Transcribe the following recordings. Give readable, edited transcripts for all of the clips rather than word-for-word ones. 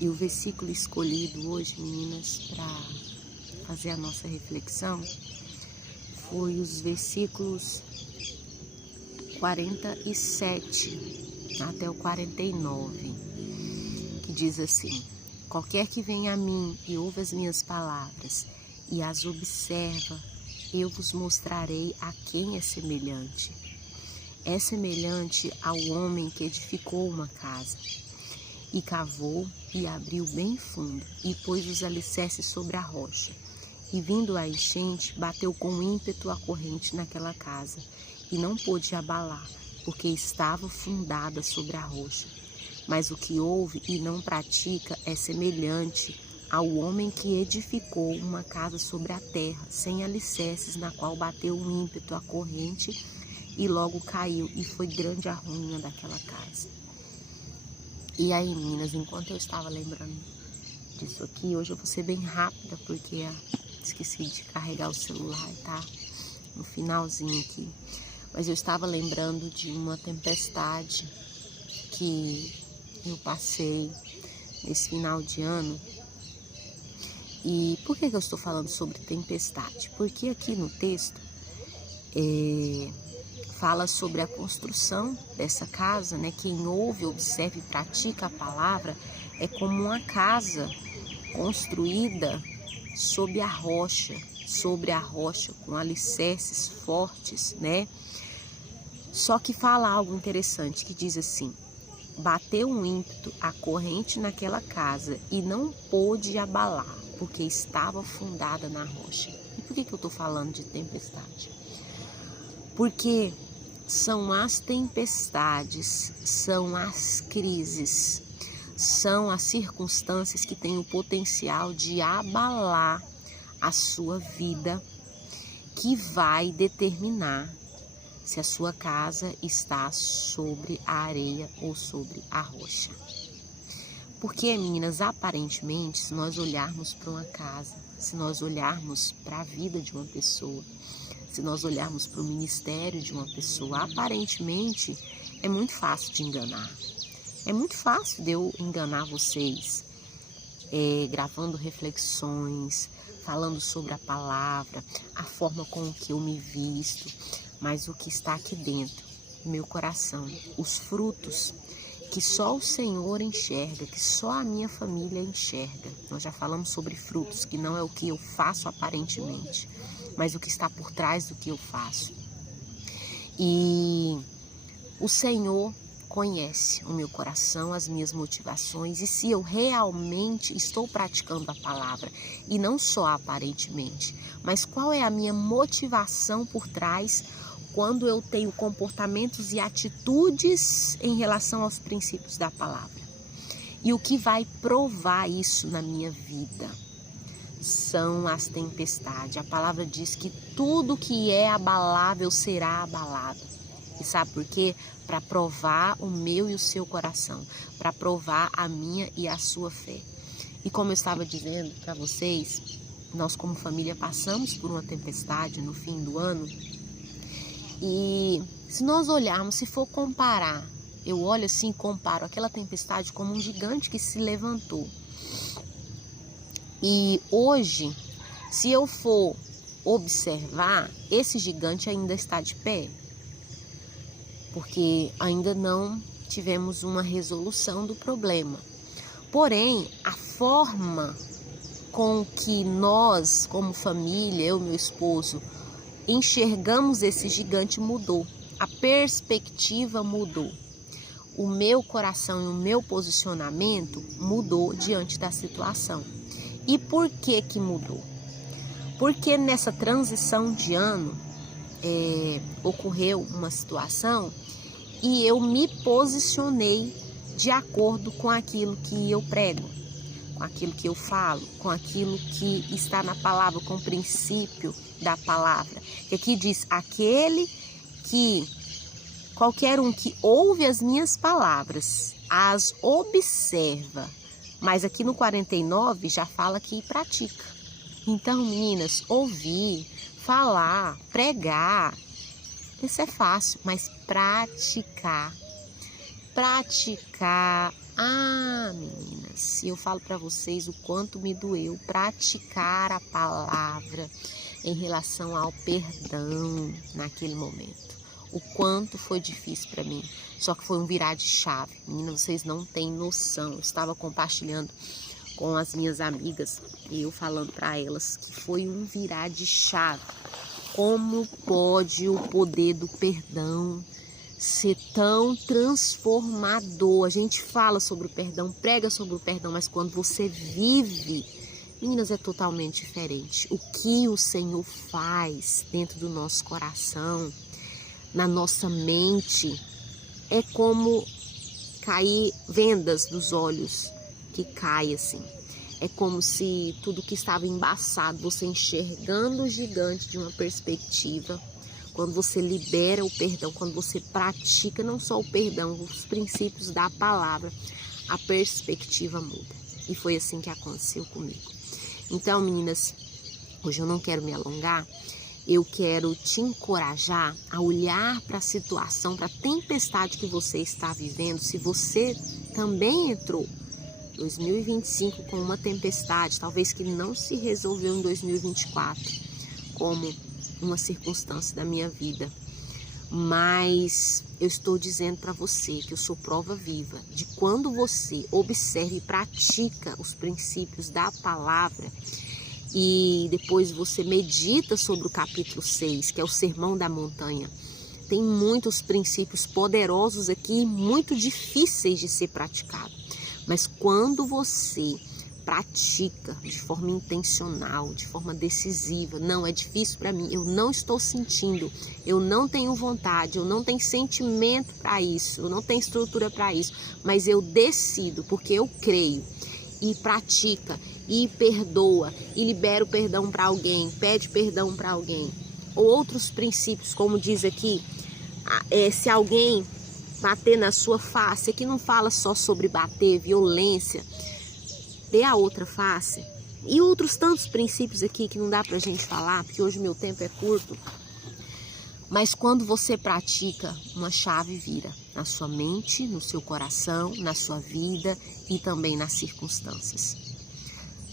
E o versículo escolhido hoje, meninas, para fazer a nossa reflexão, foi os versículos 47 até o 49, que diz assim: qualquer que venha a mim e ouve as minhas palavras e as observa, eu vos mostrarei a quem é semelhante. É semelhante ao homem que edificou uma casa, e cavou e abriu bem fundo, e pôs os alicerces sobre a rocha. E vindo a enchente, bateu com ímpeto a corrente naquela casa, e não pôde abalar, porque estava fundada sobre a rocha. Mas o que ouve e não pratica é semelhante ao homem que edificou uma casa sobre a terra, sem alicerces, na qual bateu um ímpeto a corrente, e logo caiu, e foi grande a ruína daquela casa. E aí, meninas, enquanto eu estava lembrando disso aqui, hoje eu vou ser bem rápida, porque esqueci de carregar o celular, tá? No finalzinho aqui. Mas eu estava lembrando de uma tempestade que eu passei nesse final de ano. E por que eu estou falando sobre tempestade? Porque aqui no texto fala sobre a construção dessa casa, né? Quem ouve, observa e pratica a palavra é como uma casa construída sobre a rocha, com alicerces fortes, né? Só que fala algo interessante, que diz assim: bateu um ímpeto a corrente naquela casa e não pôde abalar, porque estava fundada na rocha. E por que eu estou falando de tempestade? Porque são as tempestades, são as crises, são as circunstâncias que têm o potencial de abalar a sua vida, que vai determinar se a sua casa está sobre a areia ou sobre a rocha. Porque, meninas, aparentemente, se nós olharmos para uma casa, se nós olharmos para a vida de uma pessoa, se nós olharmos para o ministério de uma pessoa, aparentemente é muito fácil de enganar. É muito fácil de eu enganar vocês, gravando reflexões, falando sobre a palavra, a forma com que eu me visto, mas o que está aqui dentro, meu coração, os frutos que só o Senhor enxerga, que só a minha família enxerga. Nós já falamos sobre frutos, que não é o que eu faço aparentemente, mas o que está por trás do que eu faço. E o Senhor conhece o meu coração, as minhas motivações, e se eu realmente estou praticando a palavra, e não só aparentemente, mas qual é a minha motivação por trás quando eu tenho comportamentos e atitudes em relação aos princípios da palavra. E o que vai provar isso na minha vida são as tempestades. A palavra diz que tudo que é abalável será abalado. E sabe por quê? Para provar o meu e o seu coração, para provar a minha e a sua fé. E como eu estava dizendo para vocês, nós como família passamos por uma tempestade no fim do ano. E se nós olharmos, se for comparar, eu olho assim e comparo aquela tempestade como um gigante que se levantou. E hoje, se eu for observar, esse gigante ainda está de pé, porque ainda não tivemos uma resolução do problema. Porém, a forma com que nós, como família, eu e meu esposo, enxergamos esse gigante mudou. A perspectiva mudou. O meu coração e o meu posicionamento mudou diante da situação. E por que que mudou? Porque nessa transição de ano ocorreu uma situação e eu me posicionei de acordo com aquilo que eu prego, com aquilo que eu falo, com aquilo que está na palavra, com o princípio da palavra. Que aqui diz: qualquer um que ouve as minhas palavras, as observa. Mas aqui no 49 já fala que pratica. Então, meninas, ouvir, falar, pregar, isso é fácil, mas praticar Ah, meninas, eu falo para vocês o quanto me doeu praticar a palavra em relação ao perdão naquele momento. O quanto foi difícil para mim. Só que foi um virar de chave. Meninas, vocês não têm noção. Eu estava compartilhando com as minhas amigas e eu falando para elas que foi um virar de chave. Como pode o poder do perdão ser tão transformador? A gente fala sobre o perdão, prega sobre o perdão, mas quando você vive, meninas, é totalmente diferente. O que o Senhor faz dentro do nosso coração, na nossa mente, é como cair vendas dos olhos, que cai assim. É como se tudo que estava embaçado, você enxergando o gigante de uma perspectiva. Quando você libera o perdão, quando você pratica não só o perdão, os princípios da palavra, a perspectiva muda. E foi assim que aconteceu comigo. Então, meninas, hoje eu não quero me alongar, eu quero te encorajar a olhar para a situação, para a tempestade que você está vivendo. Se você também entrou 2025 com uma tempestade, talvez que não se resolveu em 2024, como uma circunstância da minha vida, mas eu estou dizendo para você que eu sou prova viva de quando você observa e pratica os princípios da palavra e depois você medita sobre o capítulo 6, que é o Sermão da Montanha. Tem muitos princípios poderosos aqui, muito difíceis de ser praticados. Mas quando você pratica de forma intencional, de forma decisiva, não é difícil para mim, eu não estou sentindo, eu não tenho vontade, eu não tenho sentimento para isso, eu não tenho estrutura para isso, mas eu decido porque eu creio e pratica e perdoa e libera o perdão para alguém, pede perdão para alguém. Ou outros princípios, como diz aqui, se alguém bater na sua face, aqui não fala só sobre bater, violência, dê a outra face. E outros tantos princípios aqui que não dá pra gente falar, porque hoje meu tempo é curto. Mas quando você pratica, uma chave vira na sua mente, no seu coração, na sua vida e também nas circunstâncias.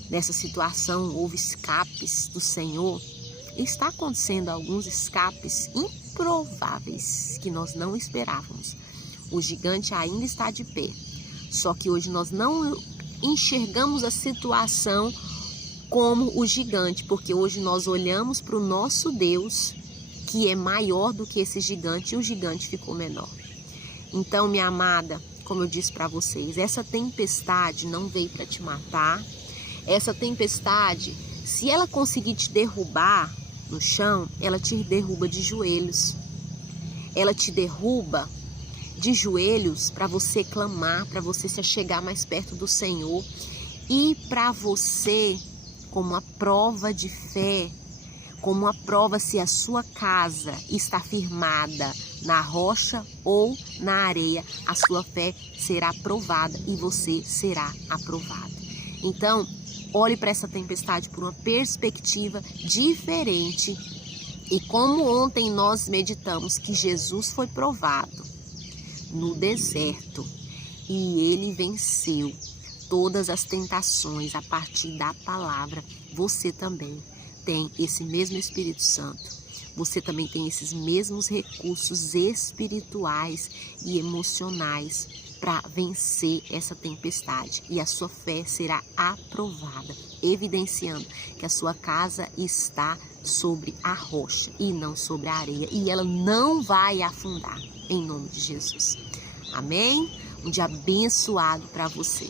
Nessa situação houve escapes do Senhor. Está acontecendo alguns escapes improváveis que nós não esperávamos. O gigante ainda está de pé, só que hoje nós não enxergamos a situação como o gigante, porque hoje nós olhamos para o nosso Deus, que é maior do que esse gigante, e o gigante ficou menor. Então, minha amada, como eu disse para vocês, essa tempestade não veio para te matar. Essa tempestade, se ela conseguir te derrubar no chão, ela te derruba de joelhos. Ela te derruba de joelhos para você clamar, para você se chegar mais perto do Senhor e para você, como uma prova de fé, como uma prova se a sua casa está firmada na rocha ou na areia, a sua fé será provada e você será aprovado. Então, olhe para essa tempestade por uma perspectiva diferente. E como ontem nós meditamos que Jesus foi provado no deserto e ele venceu todas as tentações a partir da palavra, você também tem esse mesmo Espírito Santo. Você também tem esses mesmos recursos espirituais e emocionais para vencer essa tempestade. E a sua fé será aprovada, evidenciando que a sua casa está sobre a rocha e não sobre a areia. E ela não vai afundar, em nome de Jesus. Amém? Um dia abençoado para você.